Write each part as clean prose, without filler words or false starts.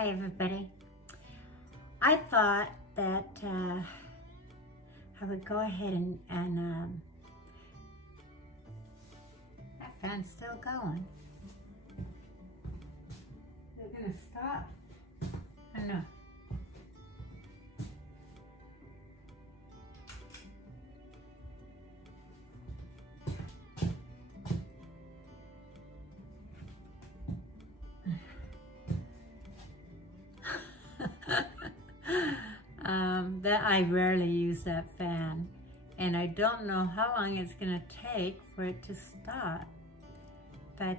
Hi everybody. I thought that I would go ahead and that fan's still going. They're gonna stop. I know. That I rarely use that fan, and I don't know how long it's gonna take for it to stop. But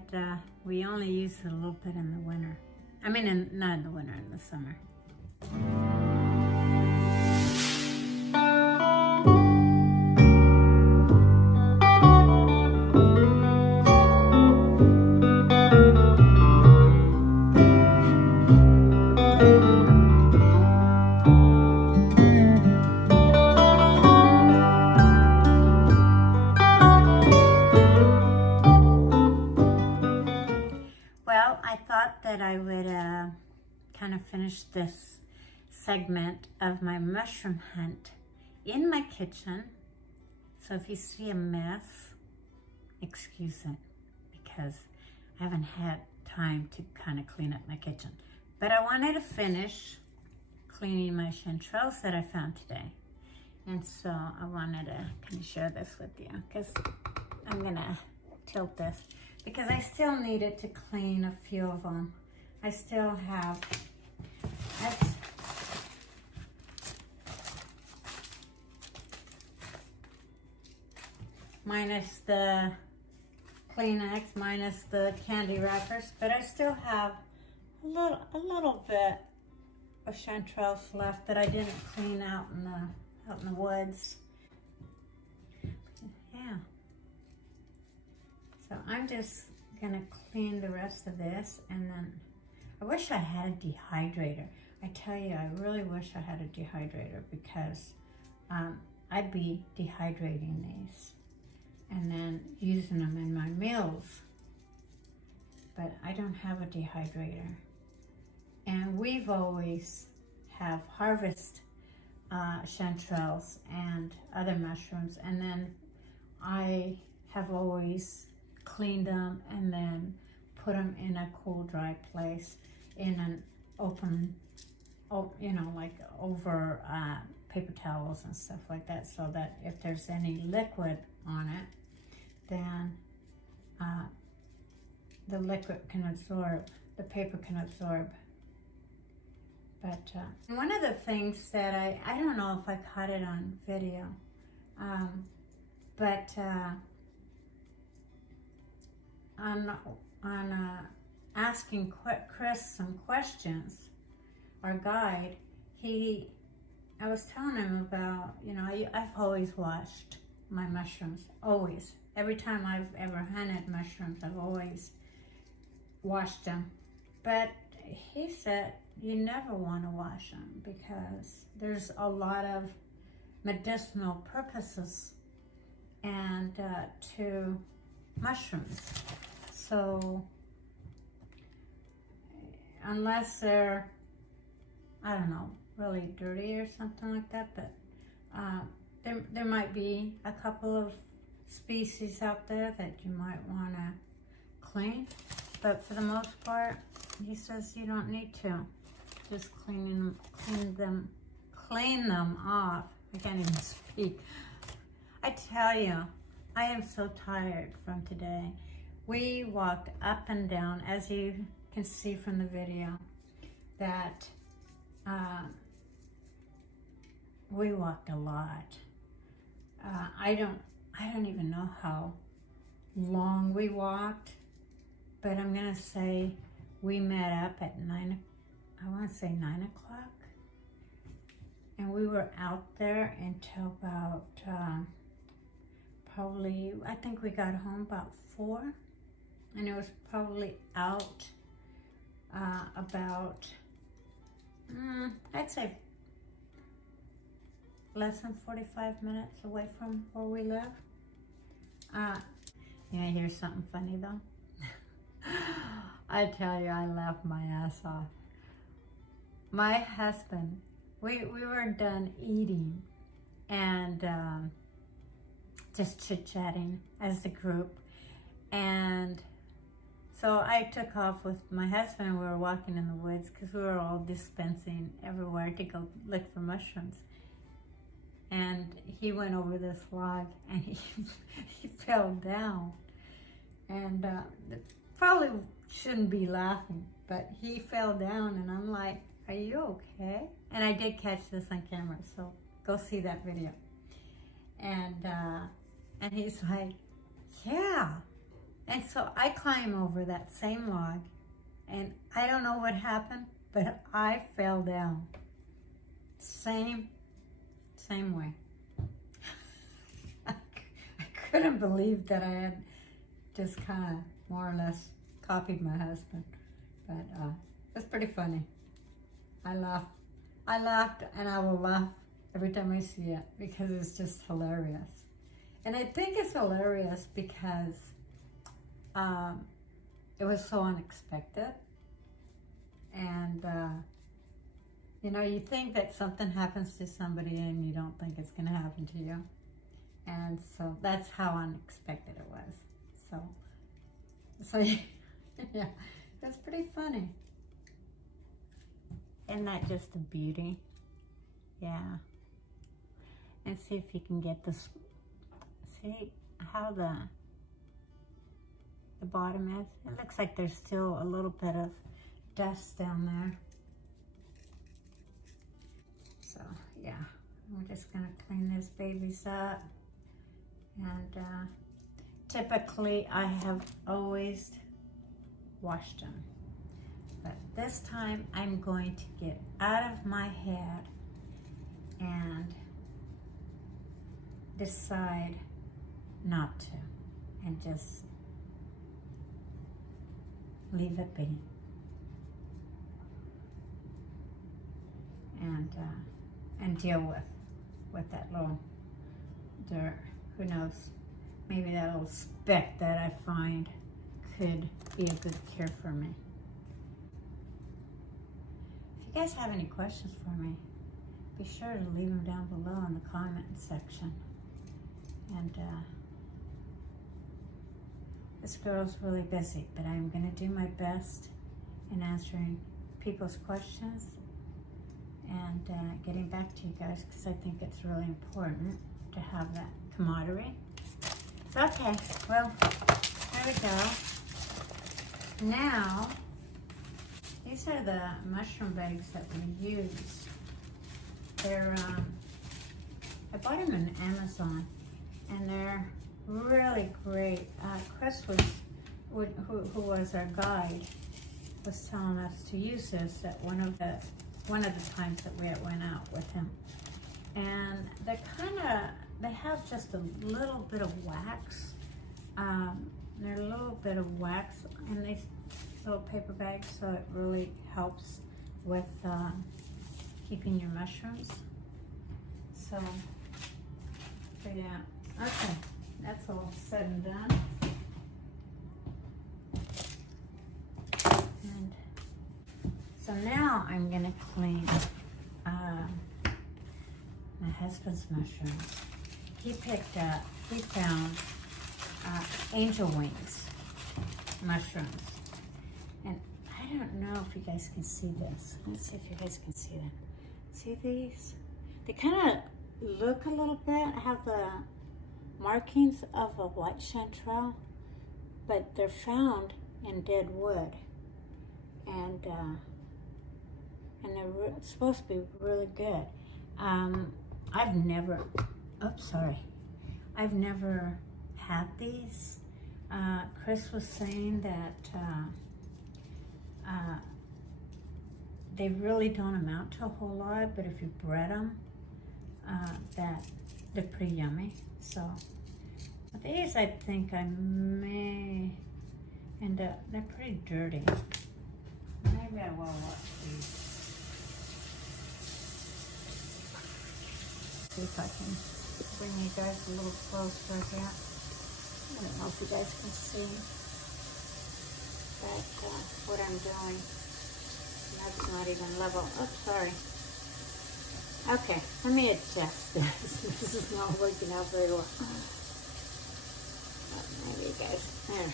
we only use it a little bit in the winter. I mean, not in the winter, in the summer. Well, I thought that I would kind of finish this segment of my mushroom hunt in my kitchen. So if you see a mess, excuse it, because I haven't had time to kind of clean up my kitchen. But I wanted to finish cleaning my chanterelles that I found today. And so I wanted to kind of share this with you, because I'm gonna tilt this because I still needed to clean a few of them. I still have, minus the Kleenex, minus the candy wrappers, but I still have a little bit of chanterelles left that I didn't clean out in the woods. Yeah. So I'm just gonna clean the rest of this, and then I wish I had a dehydrator. I tell you, I really wish I had a dehydrator, because I'd be dehydrating these and then using them in my meals. But I don't have a dehydrator. And we've always have harvest chanterelles and other mushrooms, and then I have always cleaned them and then put them in a cool, dry place in an open, you know, like over paper towels and stuff like that, so that if there's any liquid on it, then the liquid can absorb, the paper can absorb. But one of the things that I don't know if I caught it on video, but on asking Chris some questions, our guide, I was telling him about, you know, I've always washed my mushrooms, always. Every time I've ever hunted mushrooms, I've always washed them. But he said you never want to wash them, because there's a lot of medicinal purposes and to mushrooms. So unless they're, I don't know, really dirty or something like that, but there might be a couple of species out there that you might want to clean, but for the most part, he says you don't need to. Just clean them off. I can't even speak. I tell you, I am so tired from today. We walked up and down, as you can see from the video, that we walked a lot. I don't even know how long we walked, but I'm gonna say we met up at 9 o'clock, and we were out there until about probably, I think we got home about 4, and it was probably out about I'd say less than 45 minutes away from where we live. Yeah, here's something funny though. I tell you, I laughed my ass off. my husband, we were done eating and just chit-chatting as a group. And so I took off with my husband. We were walking in the woods because we were all dispensing everywhere to go look for mushrooms. And he went over this log and he fell down. And probably shouldn't be laughing, but he fell down and I'm like, are you okay? And I did catch this on camera, so go see that video. And he's like, yeah. And so I climb over that same log, and I don't know what happened, but I fell down. Same way. I couldn't believe that I had just kind of more or less copied my husband, but it's pretty funny. I laughed, and I will laugh every time I see it because it's just hilarious. And I think it's hilarious because it was so unexpected. And, you know, you think that something happens to somebody and you don't think it's going to happen to you. And so that's how unexpected it was. So yeah, that's pretty funny. Isn't that just a beauty? Yeah. And see if you can get this, see how the bottom is? It looks like there's still a little bit of dust down there. So yeah, we're just gonna clean these babies up. And typically I have always washed them. But this time I'm going to get out of my head and decide not to and just leave it be. And deal with that little dirt. Who knows? Maybe that little speck that I find could be a good cure for me. If you guys have any questions for me, be sure to leave them down below in the comment section. And this girl's really busy, but I'm going to do my best in answering people's questions and getting back to you guys, because I think it's really important to have that camaraderie. Okay, well, there we go. Now, these are the mushroom bags that we use. They're, I bought them on Amazon, and they're really great. Chris who was our guide, was telling us to use this at one of the times that we went out with him. And they have just a little bit of wax. They're a little bit of wax in these little paper bags, so it really helps with keeping your mushrooms. So yeah, okay, that's all said and done. And so now I'm gonna clean my husband's mushrooms. He found angel wings mushrooms. And I don't know if you guys can see this. Let's see if you guys can see them. See these? They kind of look a little bit, have the markings of a white chanterelle, but they're found in dead wood. And they're supposed to be really good. I've never had these. Chris was saying that they really don't amount to a whole lot, but if you bread them, that they're pretty yummy. So these, I think I may end up, they're pretty dirty. Maybe I will wash these. See if I can bring you guys a little closer here. I don't know if you guys can see that what I'm doing. that's not even level. Oh, sorry. Okay, let me adjust this. This is not working out very well. Maybe you guys, there.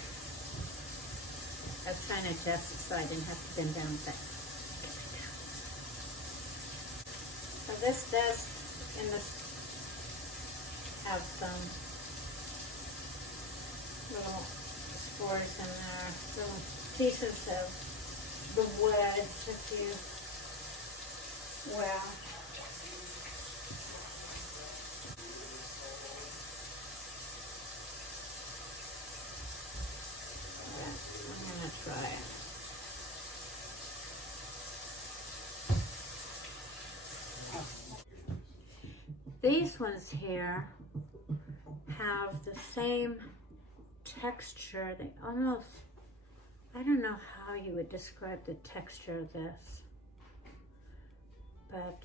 I was trying to adjust it so I didn't have to bend down with that. So this does, in this, have some little spores in there, little pieces of the wood, if you, well, I'm gonna try it. These ones here have the same texture. They almost, I don't know how you would describe the texture of this, but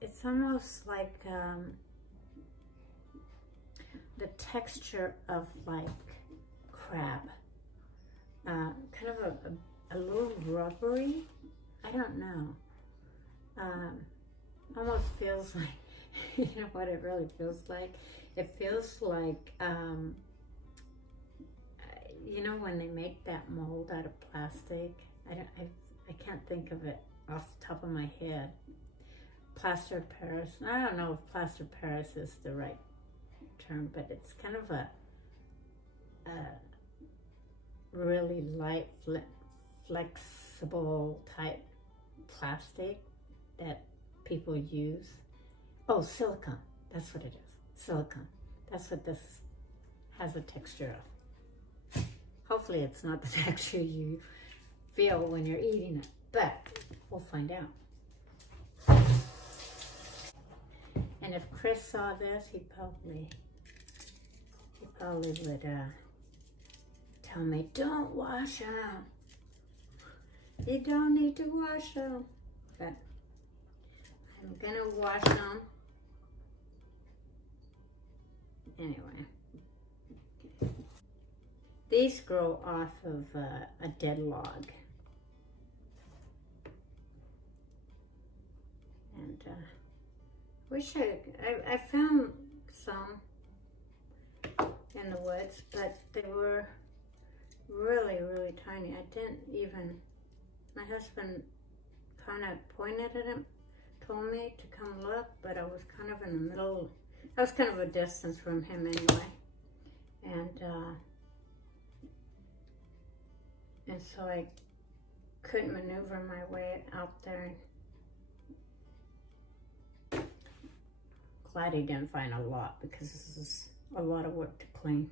it's almost like the texture of like crab, kind of a little rubbery. I don't know. Almost feels like, you know what it really feels like? It feels like, you know, when they make that mold out of plastic. I can't think of it off the top of my head. Plaster of Paris. I don't know if plaster of Paris is the right term, but it's kind of a really light, flexible type plastic that people use. Oh, silicone. That's what it is. Silicone. That's what this has a texture of. Hopefully it's not the texture you feel when you're eating it, but we'll find out. And if Chris saw this, he probably would tell me, don't wash them. You don't need to wash them. But I'm gonna wash them. Anyway. These grow off of a dead log. And wish I found some in the woods, but they were really, really tiny. I didn't even, my husband kind of pointed at him, told me to come look, but I was kind of in the middle. I was kind of a distance from him anyway. And so I couldn't maneuver my way out there. Glad he didn't find a lot, because this is a lot of work to clean.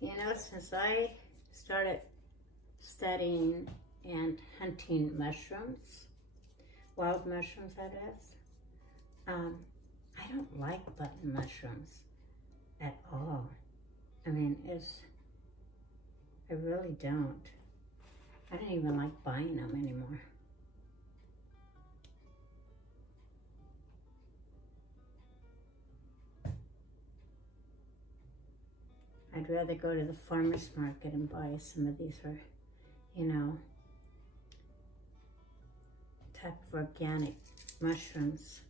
You know, since I started studying and hunting mushrooms, wild mushrooms that is, I don't like button mushrooms at all. I mean, I really don't. I don't even like buying them anymore. I'd rather go to the farmer's market and buy some of these, or, you know, type of organic mushrooms.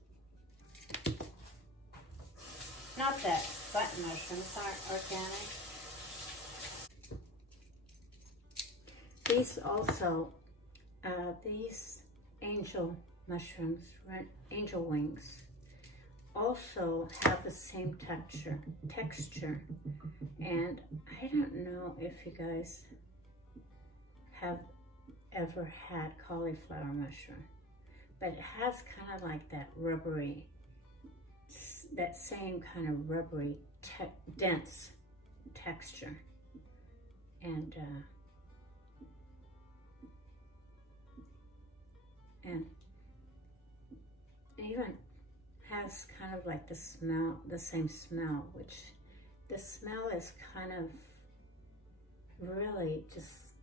Not that button mushrooms aren't organic. These also, these angel mushrooms, angel wings, also have the same texture. And I don't know if you guys have ever had cauliflower mushroom, but it has kind of like that rubbery, that same kind of rubbery, dense texture. And even has kind of like the smell, the same smell, which the smell is kind of really just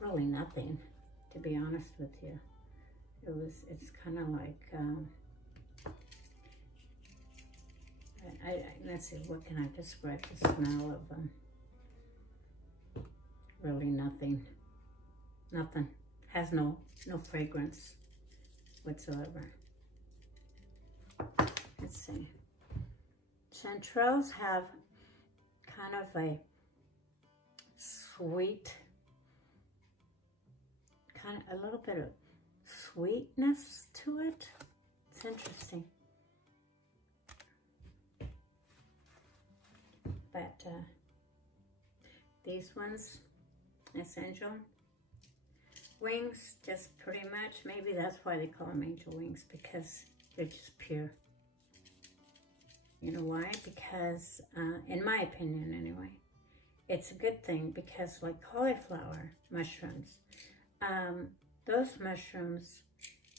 really nothing, to be honest with you. It's kind of like, I let's see, what can I describe the smell of them? Really nothing. Nothing. Has no fragrance whatsoever. Let's see. Chanterelles have kind of a sweet, a little bit of sweetness to it. It's interesting. But these ones, essential wings, just pretty much, maybe that's why they call them angel wings, because they're just pure. You know why? Because, in my opinion anyway, it's a good thing, because like cauliflower mushrooms, those mushrooms,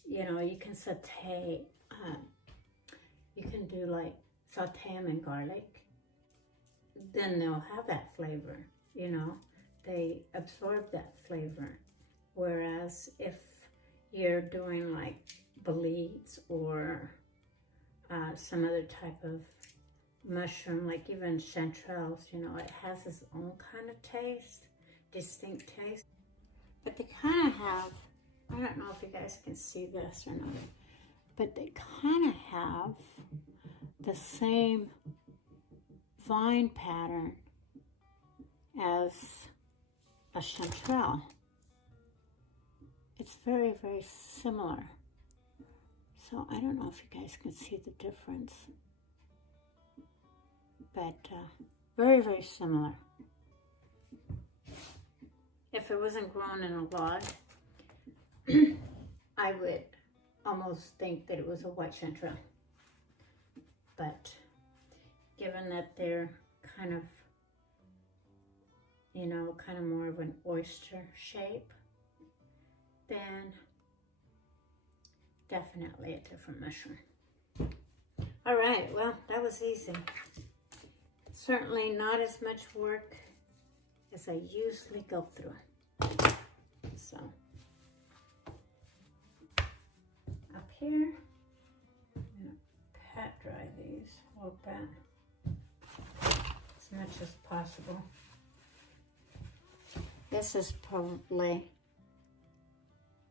you know, you can saute, you can do like saute them in garlic, then they'll have that flavor, you know, they absorb that flavor. Whereas if you're doing like boletes or some other type of mushroom, like even chanterelles, you know, it has its own kind of taste, distinct taste. But they kind of have, I don't know if you guys can see this or not, but they kind of have the same vine pattern as a chanterelle. It's very, very similar. So I don't know if you guys can see the difference, but very, very similar. If it wasn't grown in a log, I would almost think that it was a white chanterelle. But given that they're kind of, you know, kind of more of an oyster shape, then definitely a different mushroom. All right, well, that was easy. Certainly not as much work as I usually go through. So, up here, I'm gonna pat dry these a little bit, as much as possible. This is probably,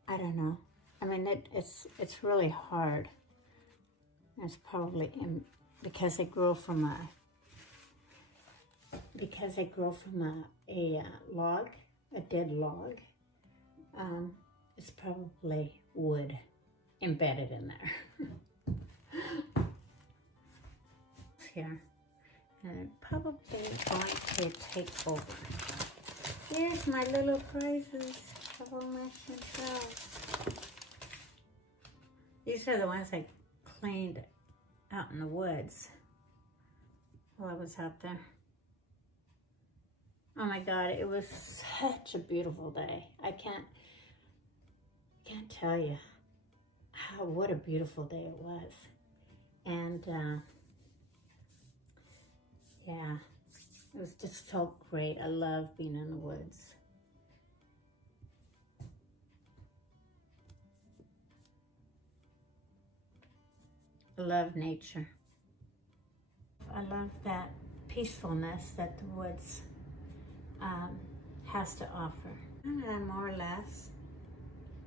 I don't know. I mean, it's really hard. It's probably because they grow from a log, a dead log. It's probably wood embedded in there. Here, and probably going to take over. Here's my little prizes of all my chanterelles. These are the ones I cleaned out in the woods while I was out there. Oh my God, it was such a beautiful day. I can't tell you what a beautiful day it was. And yeah, it was just so great. I love being in the woods. I love nature. I love that peacefulness that the woods has to offer. And more or less,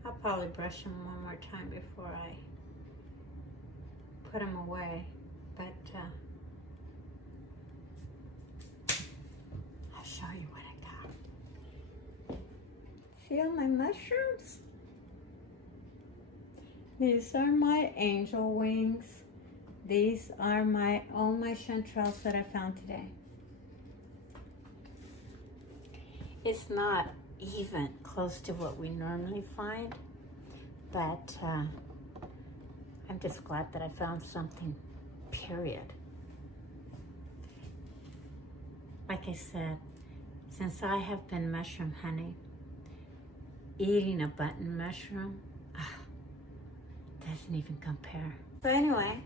I'll probably brush them one more time before I put them away. But I'll show you what I got. See all my mushrooms? These are my angel wings. These are all my chanterelles that I found today. It's not even close to what we normally find, but I'm just glad that I found something, period. Like I said, since I have been mushroom hunting, eating a button mushroom, doesn't even compare. So anyway,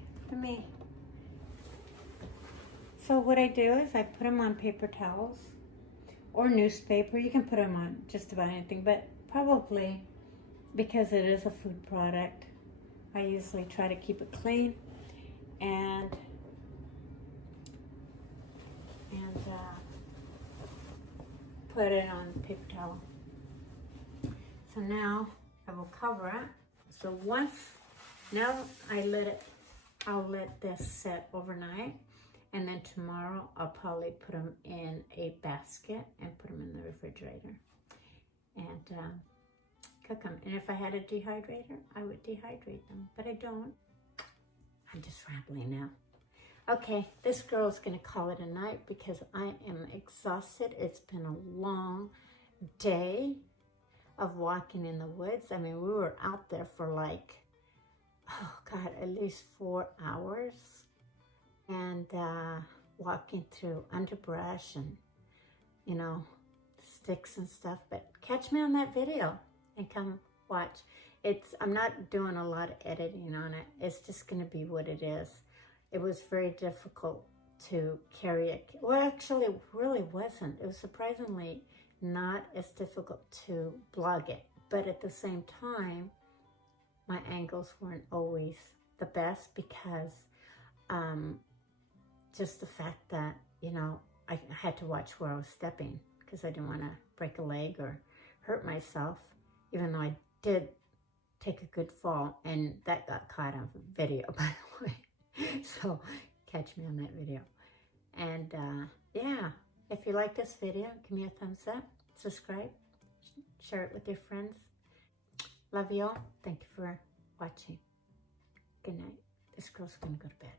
so what I do is I put them on paper towels or newspaper. You can put them on just about anything, but probably because it is a food product, I usually try to keep it clean. And and put it on the paper towel. So now I will cover it. So now I'll let this set overnight, and then tomorrow I'll probably put them in a basket and put them in the refrigerator and cook them. And if I had a dehydrator, I would dehydrate them, but I don't. I'm just rambling now. Okay, this girl's gonna call it a night because I am exhausted. It's been a long day of walking in the woods. I mean, we were out there for like, oh God, at least 4 hours, and walking through underbrush and, you know, sticks and stuff. But catch me on that video and come watch. I'm not doing a lot of editing on it. It's just gonna be what it is. It was very difficult to carry it. Well, actually, it really wasn't. It was surprisingly not as difficult to blog it. But at the same time, my angles weren't always the best because just the fact that, you know, I had to watch where I was stepping because I didn't want to break a leg or hurt myself, even though I did take a good fall, and that got caught on video, by the way. So catch me on that video. And yeah, if you like this video, give me a thumbs up, subscribe, share it with your friends. Love you all. Thank you for watching. Good night. This girl's gonna go to bed.